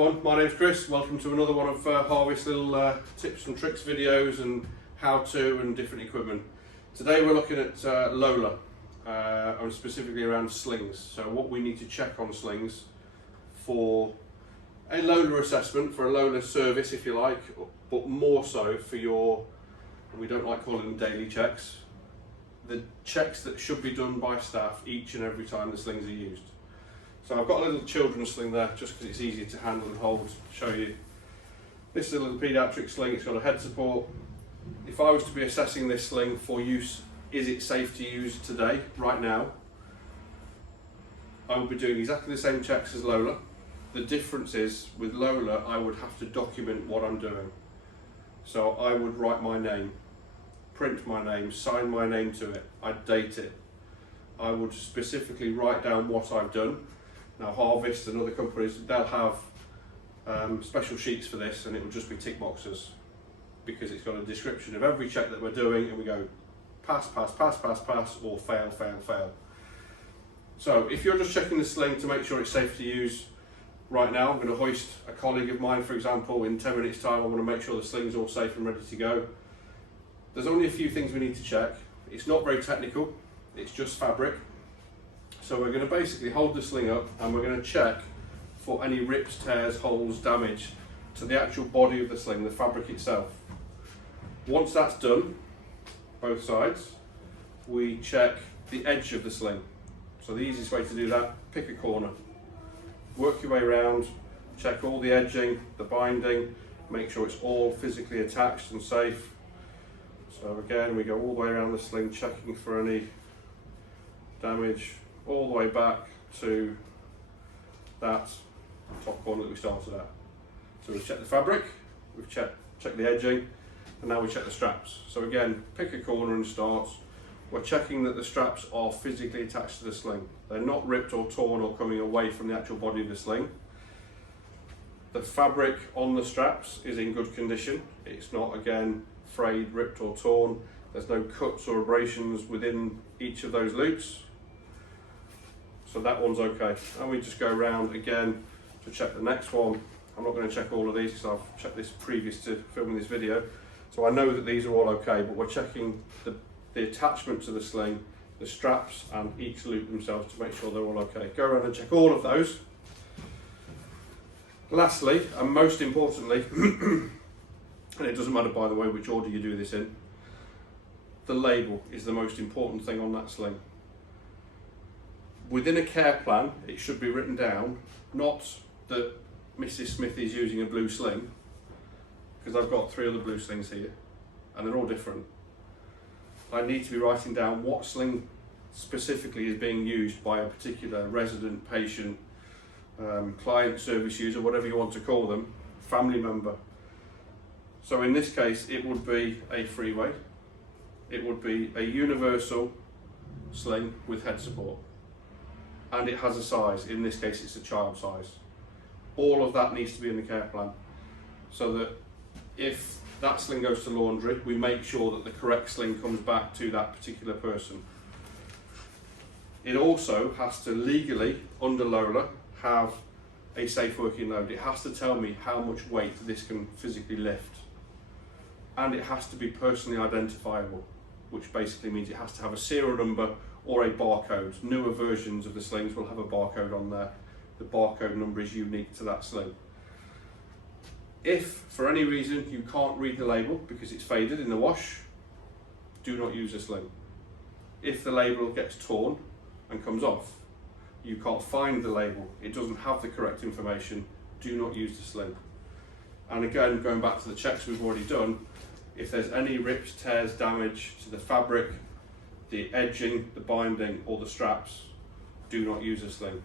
everyone, my name's Chris. Welcome to another one of Hoist's little tips and tricks videos and how to and different equipment. Today we're looking at Lola and specifically around slings. So what we need to check on slings for a Lola assessment, for a Lola service if you like, but more so for your, we don't like calling them daily checks, the checks that should be done by staff each and every time the slings are used. So I've got a little children's sling there just because it's easier to handle and hold. Show you. This is a little paediatric sling, it's got a head support. If I was to be assessing this sling for use, is it safe to use today, right now, I would be doing exactly the same checks as Lola. The difference is, with Lola, I would have to document what I'm doing. So I would write my name, print my name, sign my name to it, I'd date it. I would specifically write down what I've done. Now Hoist and other companies, they'll have special sheets for this, and it will just be tick boxes because it's got a description of every check that we're doing, and we go pass, pass, pass, pass, pass, or fail, fail, fail. So if you're just checking the sling to make sure it's safe to use, right now I'm going to hoist a colleague of mine, for example, in 10 minutes time. I want to make sure the sling's all safe and ready to go. There's only a few things we need to check. It's not very technical, it's just fabric. So we're going to basically hold the sling up and we're going to check for any rips, tears, holes, damage to the actual body of the sling, the fabric itself. Once that's done, both sides, we check the edge of the sling. So the easiest way to do that, pick a corner, work your way around, check all the edging, the binding, make sure it's all physically attached and safe. So again, we go all the way around the sling, checking for any damage, all the way back to that top corner that we started at. So we've checked the fabric, we've checked the edging, and now we check the straps. So again, pick a corner and start. We're checking that the straps are physically attached to the sling. They're not ripped or torn or coming away from the actual body of the sling. The fabric on the straps is in good condition. It's not, again, frayed, ripped or torn. There's no cuts or abrasions within each of those loops. So that one's okay. And we just go around again to check the next one. I'm not going to check all of these because I've checked this previous to filming this video. So I know that these are all okay, but we're checking the attachment to the sling, the straps and each loop themselves to make sure they're all okay. Go around and check all of those. Lastly, and most importantly, and it doesn't matter by the way which order you do this in, the label is the most important thing on that sling. Within a care plan, it should be written down, not that Mrs. Smith is using a blue sling, because I've got 3 other blue slings here, and they're all different. I need to be writing down what sling specifically is being used by a particular resident, patient, client, service user, whatever you want to call them, family member. So in this case, it would be a freeway. It would be a universal sling with head support. And it has a size, in this case it's a child size. All of that needs to be in the care plan, so that if that sling goes to laundry, we make sure that the correct sling comes back to that particular person. It also has to legally, under Lola, have a safe working load. It has to tell me how much weight this can physically lift. And it has to be personally identifiable, which basically means it has to have a serial number or a barcode. Newer versions of the slings will have a barcode on there. The barcode number is unique to that sling. If for any reason you can't read the label because it's faded in the wash, do not use a sling. If the label gets torn and comes off, you can't find the label, it doesn't have the correct information, do not use the sling. And again, going back to the checks we've already done, if there's any rips, tears, damage to the fabric, the edging, the binding or the straps, do not use a sling.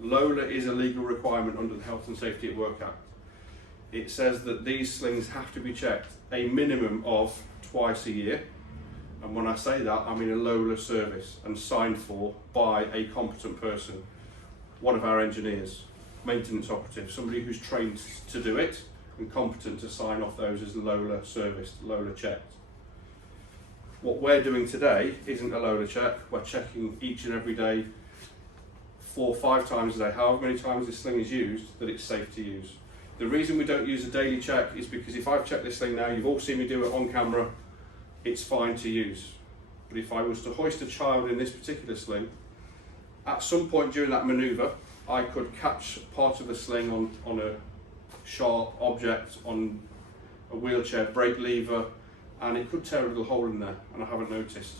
Lola is a legal requirement under the Health and Safety at Work Act. It says that these slings have to be checked a minimum of twice a year. And when I say that, I mean a Lola service and signed for by a competent person, one of our engineers, maintenance operative, somebody who's trained to do it and competent to sign off those as Lola serviced, Lola checked. What we're doing today isn't a Lola check, we're checking each and every day 4 or 5 times a day, however many times this sling is used, that it's safe to use. The reason we don't use a daily check is because if I've checked this sling now, you've all seen me do it on camera, it's fine to use. But if I was to hoist a child in this particular sling, at some point during that manoeuvre, I could catch part of the sling on a sharp object, on a wheelchair brake lever, and it could tear a little hole in there, and I haven't noticed.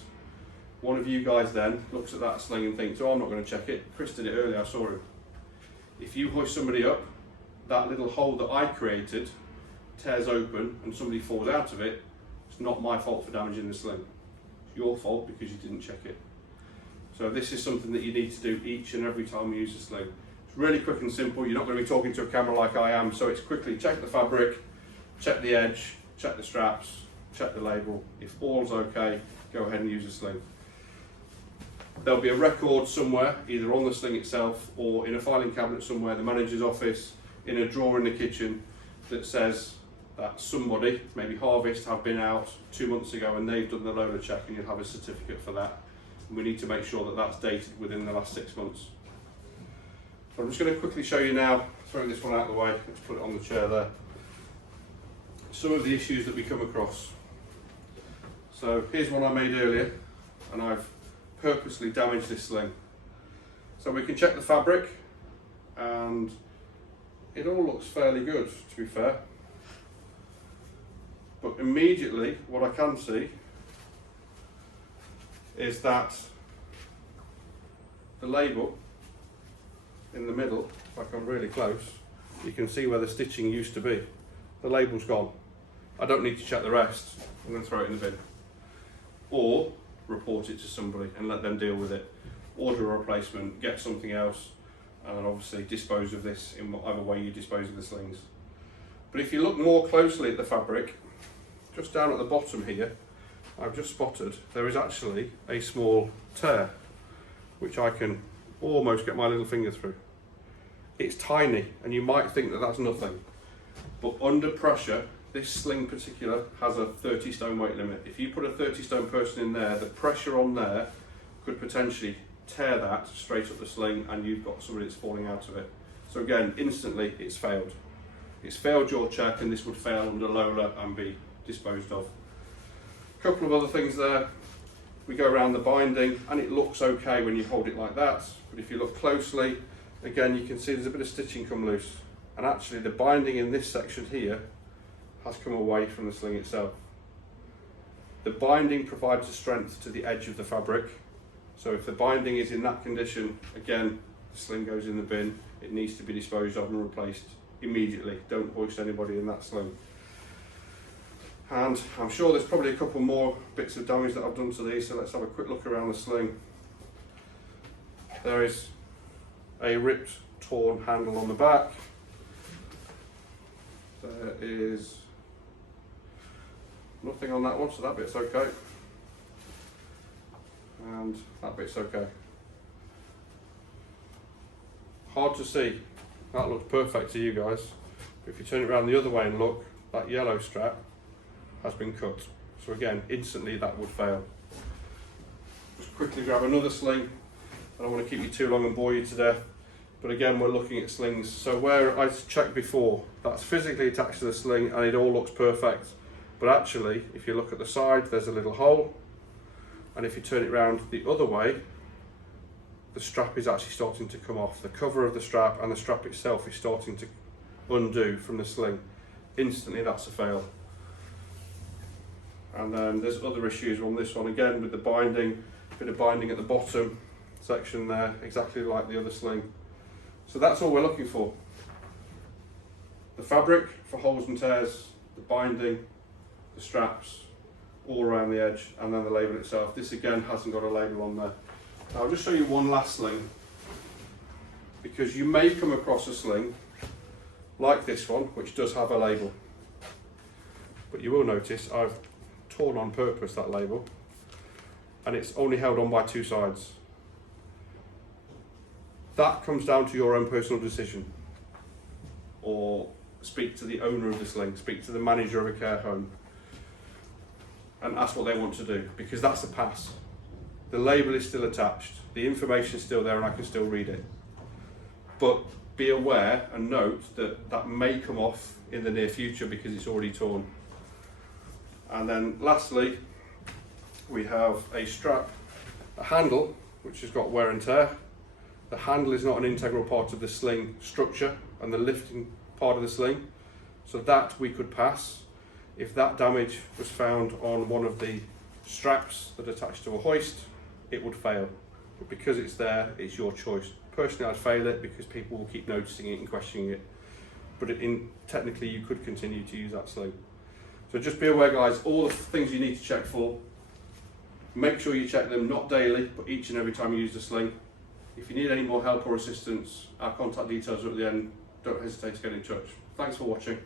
One of you guys then looks at that sling and thinks, oh, I'm not going to check it. Chris did it earlier, I saw him. If you hoist somebody up, that little hole that I created tears open and somebody falls out of it, it's not my fault for damaging the sling. It's your fault because you didn't check it. So this is something that you need to do each and every time you use a sling. It's really quick and simple. You're not going to be talking to a camera like I am, so it's quickly check the fabric, check the edge, check the straps, check the label. If all's okay, go ahead and use a sling. There'll be a record somewhere, either on the sling itself or in a filing cabinet somewhere, the manager's office, in a drawer in the kitchen, that says that somebody, maybe Harvest, have been out 2 months ago and they've done the Lola check, and you'll have a certificate for that. And we need to make sure that that's dated within the last 6 months. So I'm just going to quickly show you now, throwing this one out of the way, let's put it on the chair there, some of the issues that we come across. So here's one I made earlier, and I've purposely damaged this sling. So we can check the fabric, and it all looks fairly good, to be fair. But immediately what I can see is that the label in the middle, if I come really close, you can see where the stitching used to be. The label's gone. I don't need to check the rest. I'm going to throw it in the bin. Or report it to somebody and let them deal with it. Order a replacement, get something else, and obviously dispose of this in whatever way you dispose of the slings. But if you look more closely at the fabric, just down at the bottom here, I've just spotted there is actually a small tear, which I can almost get my little finger through. It's tiny, and you might think that that's nothing, but under pressure, this sling in particular has a 30 stone weight limit. If you put a 30 stone person in there, the pressure on there could potentially tear that straight up the sling, and you've got somebody that's falling out of it. So again, instantly it's failed. It's failed your check, and this would fail under Lola and be disposed of. A couple of other things there. We go around the binding, and it looks okay when you hold it like that, but if you look closely, again, you can see there's a bit of stitching come loose, and actually the binding in this section here has come away from the sling itself. The binding provides a strength to the edge of the fabric, so if the binding is in that condition, again, the sling goes in the bin. It needs to be disposed of and replaced immediately. Don't hoist anybody in that sling. And I'm sure there's probably a couple more bits of damage that I've done to these, so let's have a quick look around the sling. There is a ripped, torn handle on the back. There is nothing on that one, so that bit's okay. And that bit's okay. Hard to see. That looks perfect to you guys. But if you turn it around the other way and look, that yellow strap has been cut. So again, instantly that would fail. Just quickly grab another sling. I don't want to keep you too long and bore you to death. But again, we're looking at slings. So where I checked before, that's physically attached to the sling and it all looks perfect. But actually, if you look at the side, there's a little hole. And if you turn it around the other way, the strap is actually starting to come off. The cover of the strap and the strap itself is starting to undo from the sling. Instantly, that's a fail. And then there's other issues on this one again with the binding, bit of binding at the bottom section there, exactly like the other sling. So that's all we're looking for. The fabric for holes and tears, the binding, the straps, all around the edge, and then the label itself. This again hasn't got a label on there. Now I'll just show you one last sling, because you may come across a sling like this one, which does have a label. But you will notice I've torn on purpose that label, and it's only held on by two sides. That comes down to your own personal decision, or speak to the owner of the sling, speak to the manager of a care home and ask what they want to do, because that's a pass. The label is still attached, the information is still there and I can still read it. But be aware and note that that may come off in the near future because it's already torn. And then lastly, we have a strap, a handle, which has got wear and tear. The handle is not an integral part of the sling structure and the lifting part of the sling, so that we could pass. If that damage was found on one of the straps that attach to a hoist, it would fail. But because it's there, it's your choice. Personally, I'd fail it because people will keep noticing it and questioning it. But technically, you could continue to use that sling. So just be aware, guys, all the things you need to check for. Make sure you check them, not daily, but each and every time you use the sling. If you need any more help or assistance, our contact details are at the end. Don't hesitate to get in touch. Thanks for watching.